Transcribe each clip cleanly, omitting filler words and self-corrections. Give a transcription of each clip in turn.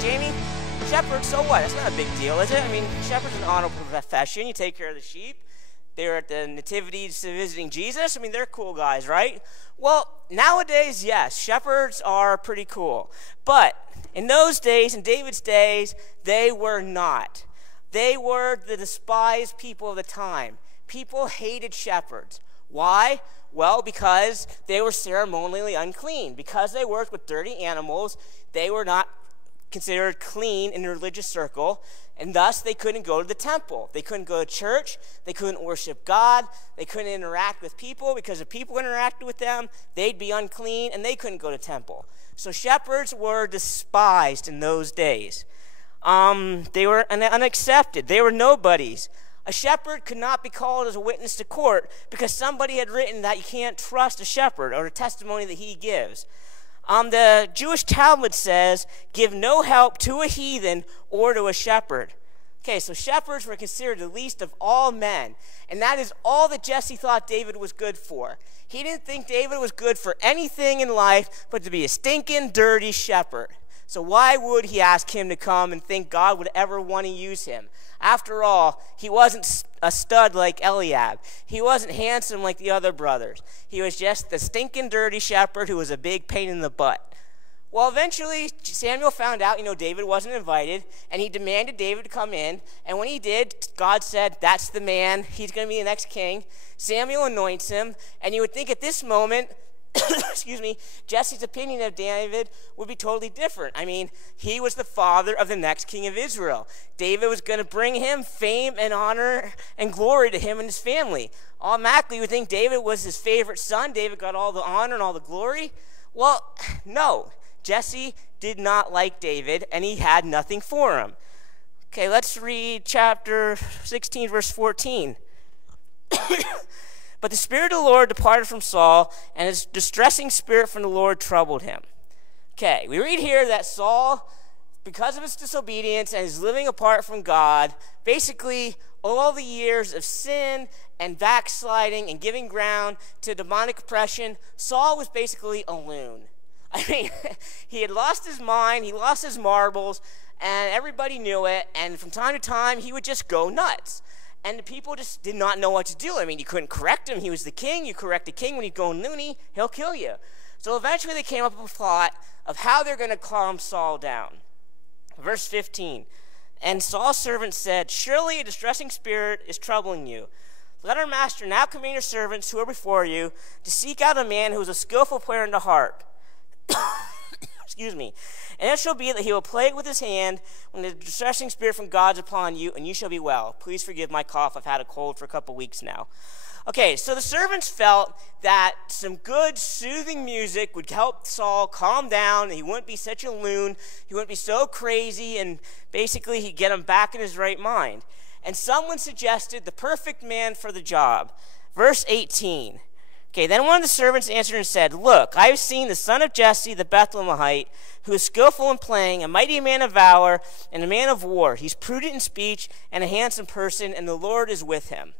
Jamie, shepherds, so what? That's not a big deal, is it? I mean, shepherds an honorable profession. You take care of the sheep. They were at the nativities visiting Jesus. I mean, they're cool guys, right? Well, nowadays, yes, shepherds are pretty cool. But in those days, in David's days, they were not. They were the despised people of the time. People hated shepherds. Why? Well, because they were ceremonially unclean. Because they worked with dirty animals, they were not considered clean in the religious circle, and thus they couldn't go to the temple. They couldn't go to church. They couldn't worship God. They couldn't interact with people, because if people interacted with them, they'd be unclean, and they couldn't go to temple. So shepherds were despised in those days. They were unaccepted. They were nobodies. A shepherd could not be called as a witness to court because somebody had written that you can't trust a shepherd or the testimony that he gives. The Jewish Talmud says, give no help to a heathen or to a shepherd. Okay, so shepherds were considered the least of all men, and that is all that Jesse thought David was good for. He didn't think David was good for anything in life but to be a stinking, dirty shepherd. So why would he ask him to come and think God would ever want to use him? After all, he wasn't a stud like Eliab. He wasn't handsome like the other brothers. He was just the stinking dirty shepherd who was a big pain in the butt. Well, eventually, Samuel found out, David wasn't invited, and he demanded David to come in. And when he did, God said, that's the man. He's going to be the next king. Samuel anoints him, and you would think at this moment, Jesse's opinion of David would be totally different. I mean, he was the father of the next king of Israel. David was going to bring him fame and honor and glory to him and his family. Automatically, you would think David was his favorite son. David got all the honor and all the glory. Well, no. Jesse did not like David, and he had nothing for him. Okay, let's read chapter 16, verse 14. But the Spirit of the Lord departed from Saul, and his distressing spirit from the Lord troubled him. Okay, we read here that Saul, because of his disobedience and his living apart from God, basically all the years of sin and backsliding and giving ground to demonic oppression, Saul was basically a loon. I mean, he had lost his mind, he lost his marbles, and everybody knew it, and from time to time, he would just go nuts. And the people just did not know what to do. I mean, you couldn't correct him. He was the king. You correct the king when he's going loony, he'll kill you. So eventually they came up with a plot of how they're going to calm Saul down. Verse 15, and Saul's servant said, surely a distressing spirit is troubling you. Let our master now command your servants who are before you to seek out a man who is a skillful player on the harp. And it shall be that he will play it with his hand when the distressing spirit from God is upon you, and you shall be well. Please forgive my cough. I've had a cold for a couple weeks now. Okay, so the servants felt that some good, soothing music would help Saul calm down, and he wouldn't be such a loon. He wouldn't be so crazy, and basically he'd get him back in his right mind. And someone suggested the perfect man for the job. Verse 18. Okay, then one of the servants answered and said, look, I have seen the son of Jesse, the Bethlehemite, who is skillful in playing, a mighty man of valor, and a man of war. He's prudent in speech and a handsome person, and the Lord is with him.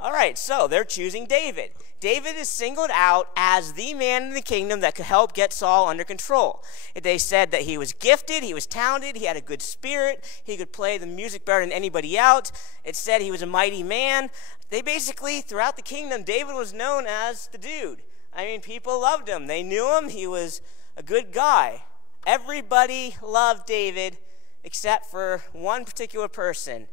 All right, so they're choosing David. David is singled out as the man in the kingdom that could help get Saul under control. They said that he was gifted, he was talented, he had a good spirit, he could play the music better than anybody else. It said he was a mighty man. They basically, throughout the kingdom, David was known as the dude. I mean, people loved him. They knew him. He was a good guy. Everybody loved David except for one particular person,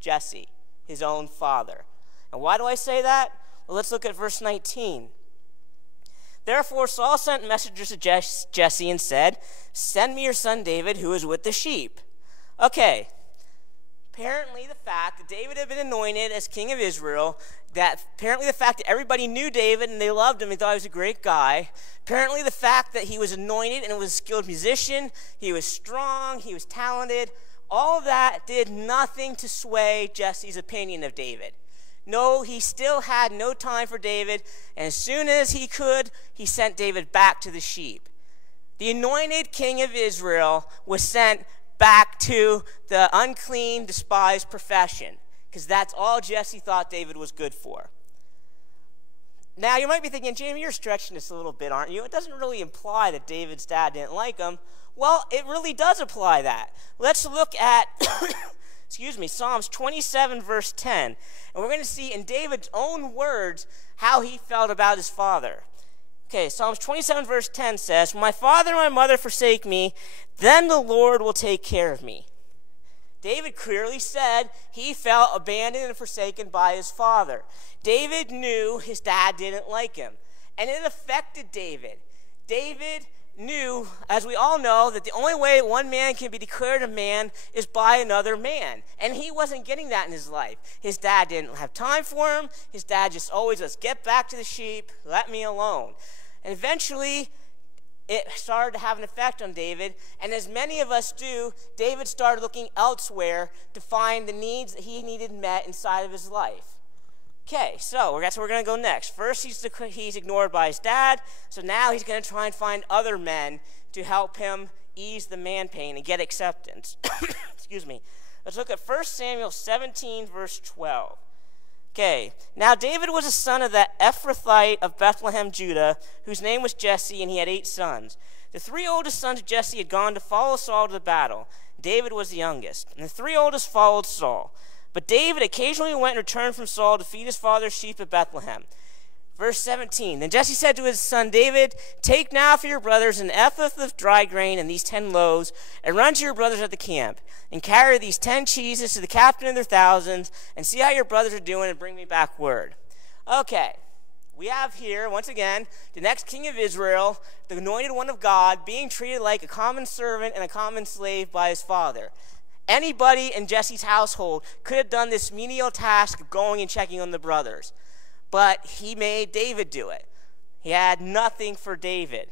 Jesse, his own father. And why do I say that? Well, let's look at verse 19. Therefore Saul sent messengers to Jesse and said, send me your son David, who is with the sheep. Okay. Apparently the fact that David had been anointed as king of Israel, apparently the fact that everybody knew David and they loved him, they thought he was a great guy. Apparently the fact that he was anointed and was a skilled musician, he was strong, he was talented, all of that did nothing to sway Jesse's opinion of David. No, he still had no time for David, and as soon as he could, he sent David back to the sheep. The anointed king of Israel was sent back to the unclean, despised profession, because that's all Jesse thought David was good for. Now, you might be thinking, Jamie, you're stretching this a little bit, aren't you? It doesn't really imply that David's dad didn't like him. Well, it really does apply that. Let's look at, Psalms 27, verse 10. And we're going to see in David's own words how he felt about his father. Okay, Psalms 27, verse 10 says, "When my father and my mother forsake me, then the Lord will take care of me." David clearly said he felt abandoned and forsaken by his father. David knew his dad didn't like him, and it affected David. David knew, as we all know, that the only way one man can be declared a man is by another man, and he wasn't getting that in his life. His dad didn't have time for him. His dad just always was, "Get back to the sheep, let me alone." And eventually, it started to have an effect on David, and as many of us do, David started looking elsewhere to find the needs that he needed met inside of his life. Okay, so that's where we're going to go next. First, he's ignored by his dad, so now he's going to try and find other men to help him ease the man pain and get acceptance. Let's look at 1 Samuel 17, verse 12. Okay, now David was a son of the Ephrathite of Bethlehem, Judah, whose name was Jesse, and he had 8 sons. The 3 oldest sons of Jesse had gone to follow Saul to the battle. David was the youngest, and the 3 oldest followed Saul. But David occasionally went and returned from Saul to feed his father's sheep at Bethlehem. Verse 17, "Then Jesse said to his son David, 'Take now for your brothers an ephah of dry grain and these 10 loaves, and run to your brothers at the camp, and carry these 10 cheeses to the captain of their thousands, and see how your brothers are doing, and bring me back word.'" Okay, we have here, once again, the next king of Israel, the anointed one of God, being treated like a common servant and a common slave by his father. Anybody in Jesse's household could have done this menial task of going and checking on the brothers. But he made David do it. He had nothing for David.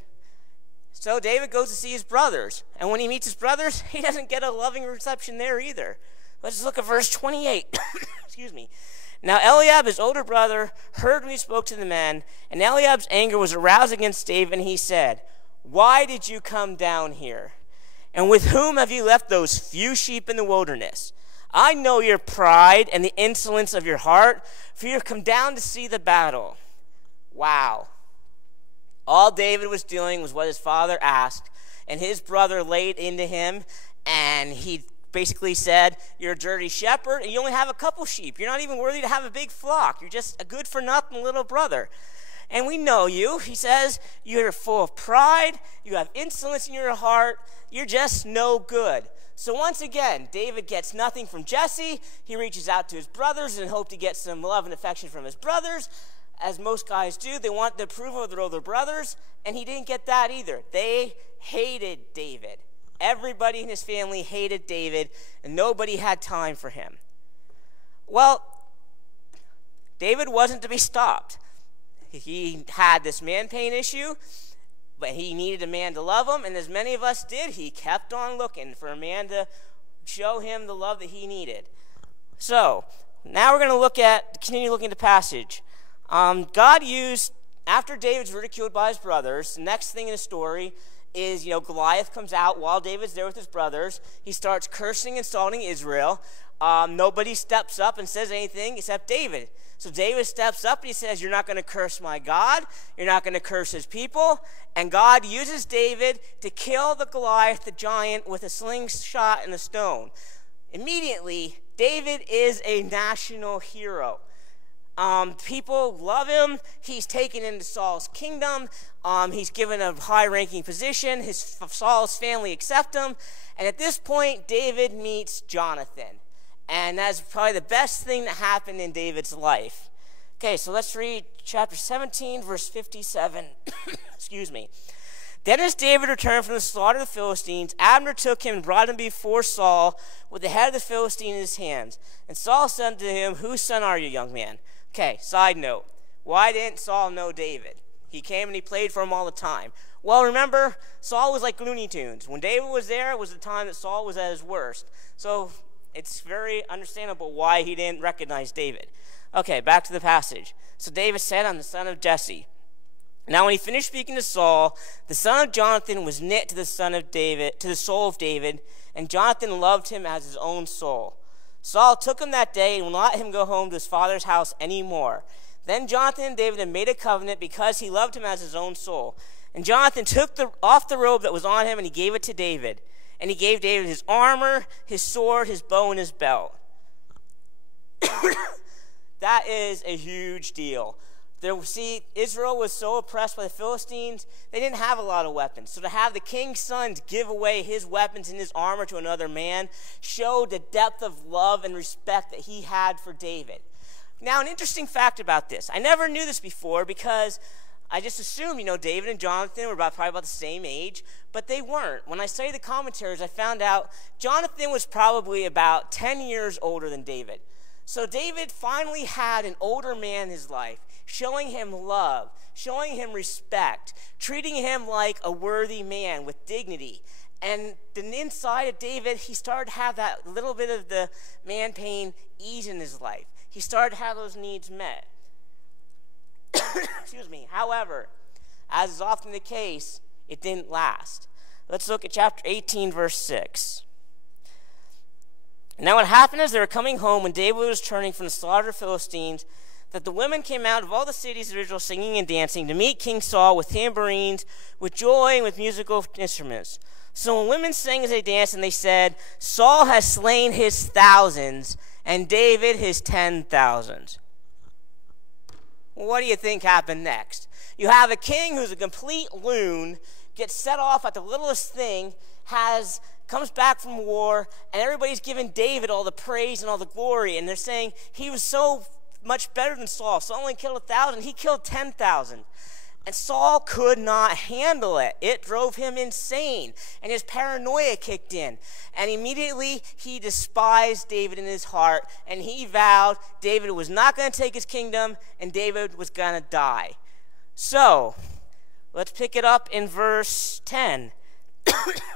So David goes to see his brothers. And when he meets his brothers, he doesn't get a loving reception there either. Let's look at verse 28. "Now Eliab, his older brother, heard when he spoke to the men. And Eliab's anger was aroused against David. And he said, 'Why did you come down here? And with whom have you left those few sheep in the wilderness? I know your pride and the insolence of your heart, for you have come down to see the battle.'" Wow. All David was doing was what his father asked, and his brother laid into him, and he basically said, "You're a dirty shepherd, and you only have a couple sheep. You're not even worthy to have a big flock. You're just a good-for-nothing little brother. And we know you," he says, "you're full of pride, you have insolence in your heart, you're just no good." So once again, David gets nothing from Jesse. He reaches out to his brothers in hope to get some love and affection from his brothers. As most guys do, they want the approval of their older brothers, and he didn't get that either. They hated David. Everybody in his family hated David, and nobody had time for him. Well, David wasn't to be stopped. He had this man pain issue, but he needed a man to love him, and as many of us did, he kept on looking for a man to show him the love that he needed. So, now we're going to continue looking at the passage. God used, after David's ridiculed by his brothers, the next thing in the story is, Goliath comes out while David's there with his brothers. He starts cursing and insulting Israel. Nobody steps up and says anything except David. So David steps up and he says, "You're not going to curse my God. You're not going to curse his people." And God uses David to kill the Goliath, the giant, with a slingshot and a stone. Immediately, David is a national hero. People love him. He's taken into Saul's kingdom. He's given a high-ranking position. Saul's family accept him. And at this point, David meets Jonathan. And that's probably the best thing that happened in David's life. Okay, so let's read chapter 17, verse 57. "Then as David returned from the slaughter of the Philistines, Abner took him and brought him before Saul with the head of the Philistine in his hands. And Saul said to him, 'Whose son are you, young man?'" Okay, side note. Why didn't Saul know David? He came and he played for him all the time. Well, remember, Saul was like Looney Tunes. When David was there, it was the time that Saul was at his worst. So it's very understandable why he didn't recognize David. Okay, back to the passage. "So David said, 'I'm the son of Jesse.' Now when he finished speaking to Saul, the son of Jonathan was knit to the soul of David, and Jonathan loved him as his own soul. Saul took him that day and would not let him go home to his father's house any more. Then Jonathan and David had made a covenant because he loved him as his own soul. And Jonathan took off the robe that was on him, and he gave it to David. And he gave David his armor, his sword, his bow, and his belt. That is a huge deal. Israel was so oppressed by the Philistines, they didn't have a lot of weapons. So to have the king's son give away his weapons and his armor to another man showed the depth of love and respect that he had for David. Now, an interesting fact about this. I never knew this before because I just assumed, David and Jonathan were probably about the same age, but they weren't. When I studied the commentaries, I found out Jonathan was probably about 10 years older than David. So David finally had an older man in his life, showing him love, showing him respect, treating him like a worthy man with dignity. And then inside of David, he started to have that little bit of the Manpain ease in his life. He started to have those needs met. Excuse me. However, as is often the case, it didn't last. Let's look at chapter 18, verse 6. Now it happened as they were coming home, when David was returning from the slaughter of Philistines, that the women came out of all the cities of Israel singing and dancing to meet King Saul with tambourines, with joy, and with musical instruments. So when women sang as they danced, and they said, Saul has slain his thousands, and David his 10,000s. What do you think happened next? You have a king who's a complete loon, gets set off at the littlest thing, comes back from war, and everybody's giving David all the praise and all the glory, and they're saying he was so much better than Saul. Saul only killed 1,000, he killed 10,000. And Saul could not handle it. It drove him insane, and his paranoia kicked in. And immediately he despised David in his heart, and he vowed David was not going to take his kingdom, and David was going to die. So, let's pick it up in verse 10.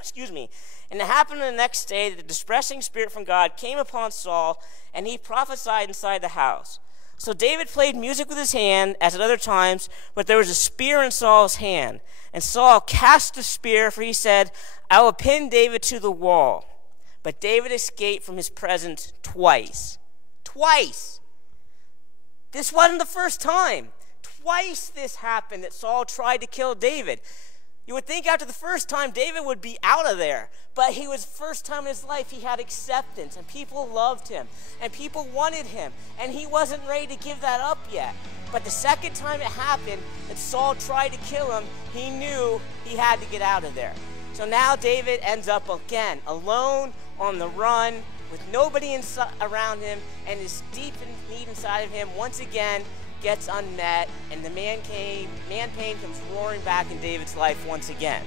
Excuse me. And it happened the next day that the distressing spirit from God came upon Saul, and he prophesied inside the house. So David played music with his hand, as at other times, but there was a spear in Saul's hand. And Saul cast the spear, for he said, I will pin David to the wall. But David escaped from his presence twice. Twice! This wasn't the first time. Twice this happened that Saul tried to kill David. You would think after the first time David would be out of there, but he was first time in his life he had acceptance, and people loved him, and people wanted him, and he wasn't ready to give that up yet. But the second time it happened that Saul tried to kill him, he knew he had to get out of there. So now David ends up again alone on the run with nobody around him, and his deep need inside of him once again gets unmet, and the man pain comes roaring back in David's life once again.